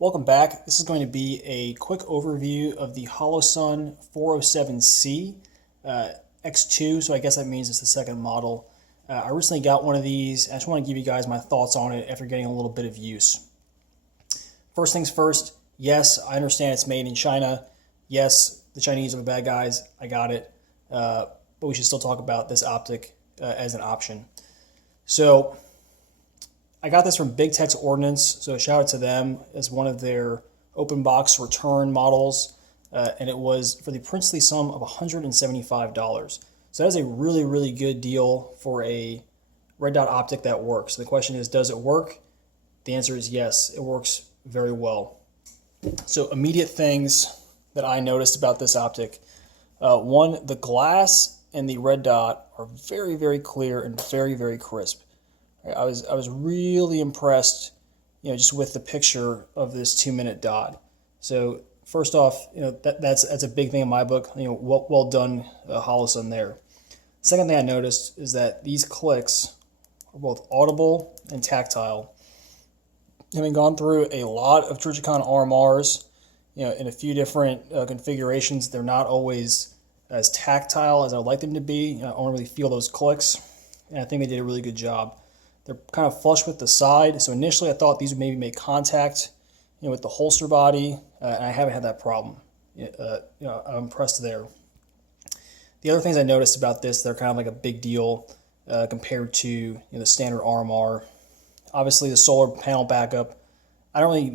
Welcome back. This is going to be a quick overview of the Holosun 407C X2, so I guess that means it's the second model. I recently got one of these. I just want to give you guys my thoughts on it after getting a little bit of use. First things first, yes, I understand it's made in China. Yes, the Chinese are the bad guys. I got it. But we should still talk about this optic as an option. So I got this from Big Tech's Ordnance, so shout out to them as one of their open box return models, and it was for the princely sum of $175. So that is a really, really good deal for a red dot optic that works. The question is, does it work? The answer is yes, it works very well. So immediate things that I noticed about this optic. One, the glass and the red dot are very, very clear and very, very crisp. I was really impressed, just with the picture of this 2-minute dot. So first off, that's a big thing in my book. Well done, Holosun there. Second thing I noticed is that these clicks are both audible and tactile. Having gone through a lot of Trijicon RMRs, in a few different configurations, they're not always as tactile as I would like them to be. I don't really feel those clicks, and I think they did a really good job. They're kind of flush with the side, so initially I thought these would maybe make contact, with the holster body, and I haven't had that problem. I'm impressed there. The other things I noticed about this, they're kind of like a big deal compared to the standard RMR. Obviously, the solar panel backup, I don't really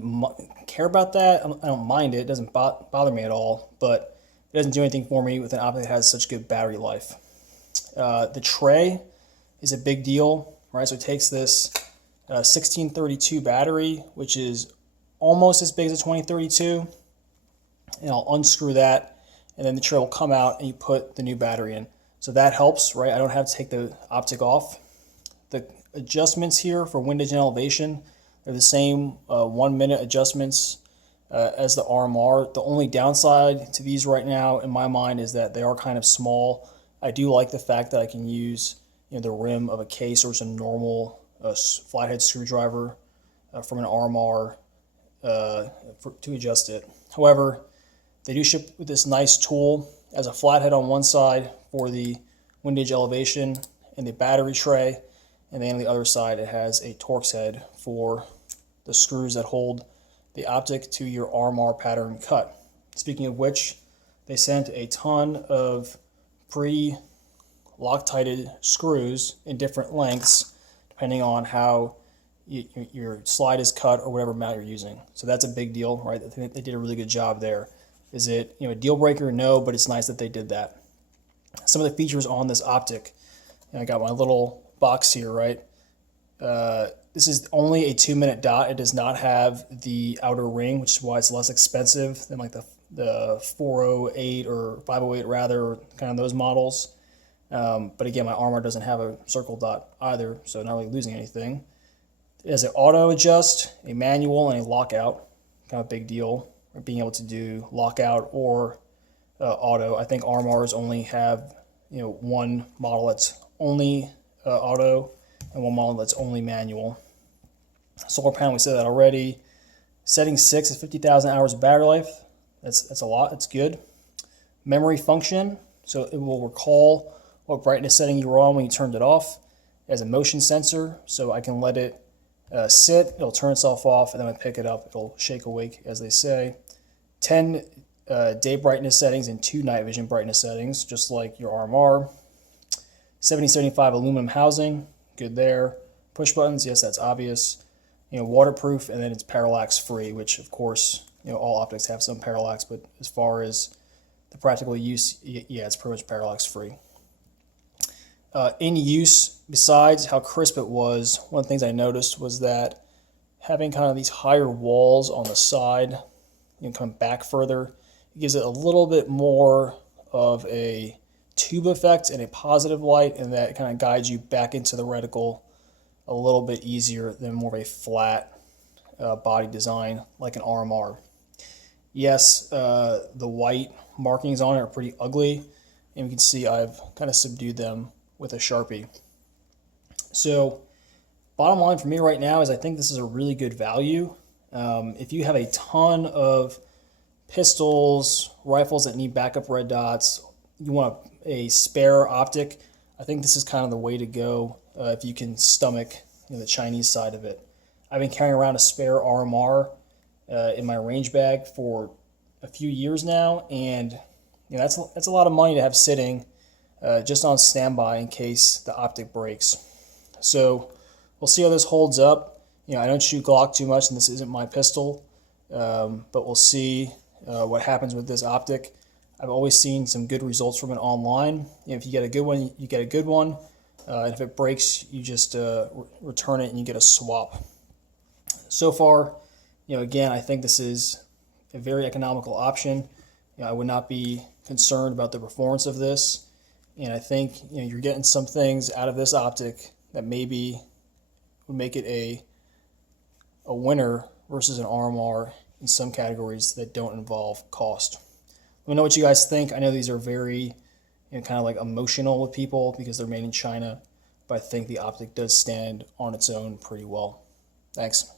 care about that. I don't mind it. It doesn't bother me at all, but it doesn't do anything for me with an optic that has such good battery life. The tray is a big deal. Right, so it takes this 1632 battery, which is almost as big as a 2032, and I'll unscrew that, and then the tray will come out, and you put the new battery in. So that helps, right? I don't have to take the optic off. The adjustments here for windage and elevation, they're the same 1-minute adjustments as the RMR. The only downside to these right now, in my mind, is that they are kind of small. I do like the fact that I can use the rim of a case or just a normal flathead screwdriver from an RMR to adjust it. However, they do ship with this nice tool as a flathead on one side for the windage elevation and the battery tray, and then on the other side it has a Torx head for the screws that hold the optic to your RMR pattern cut. Speaking of which, they sent a ton of Loctited screws in different lengths depending on how your slide is cut or whatever mount you're using. So that's a big deal, right? I think they did a really good job there. Is it a deal breaker? No, but it's nice that they did that. Some of the features on this optic, I got my little box here, right? This is only a 2-minute dot. It does not have the outer ring, which is why it's less expensive than like the 408 or 508 rather, kind of those models. But again, my RMR doesn't have a circle dot either, so not really losing anything. It has an auto adjust, a manual, and a lockout. Kind of a big deal, being able to do lockout or auto. I think RMRs only have one model that's only auto and one model that's only manual. Solar panel, we said that already. Setting 6 is 50,000 hours of battery life. That's a lot. It's good. Memory function, so it will recall what brightness setting you were on when you turned it off. It has a motion sensor, so I can let it sit, it'll turn itself off, and then when I pick it up, it'll shake awake, as they say. 10 day brightness settings and 2 night vision brightness settings, just like your RMR. 7075 aluminum housing, good there. Push buttons, yes, that's obvious. Waterproof, and then it's parallax free, which of course, all optics have some parallax, but as far as the practical use, yeah, it's pretty much parallax free. In use, besides how crisp it was, one of the things I noticed was that having kind of these higher walls on the side, come back further, it gives it a little bit more of a tube effect and a positive light, and that kind of guides you back into the reticle a little bit easier than more of a flat body design like an RMR. Yes, the white markings on it are pretty ugly, and you can see I've kind of subdued them with a Sharpie. So bottom line for me right now is I think this is a really good value. If you have a ton of pistols, rifles that need backup red dots, you want a spare optic, I think this is kind of the way to go if you can stomach the Chinese side of it. I've been carrying around a spare RMR in my range bag for a few years now, and that's a lot of money to have sitting just on standby in case the optic breaks. So we'll see how this holds up. I don't shoot Glock too much, and this isn't my pistol, but we'll see what happens with this optic. I've always seen some good results from it online. If you get a good one, you get a good one. And if it breaks, you just return it and you get a swap. So far, again, I think this is a very economical option. I would not be concerned about the performance of this. And I think you're getting some things out of this optic that maybe would make it a winner versus an RMR in some categories that don't involve cost. Let me know what you guys think. I know these are very kind of like emotional with people because they're made in China, but I think the optic does stand on its own pretty well. Thanks.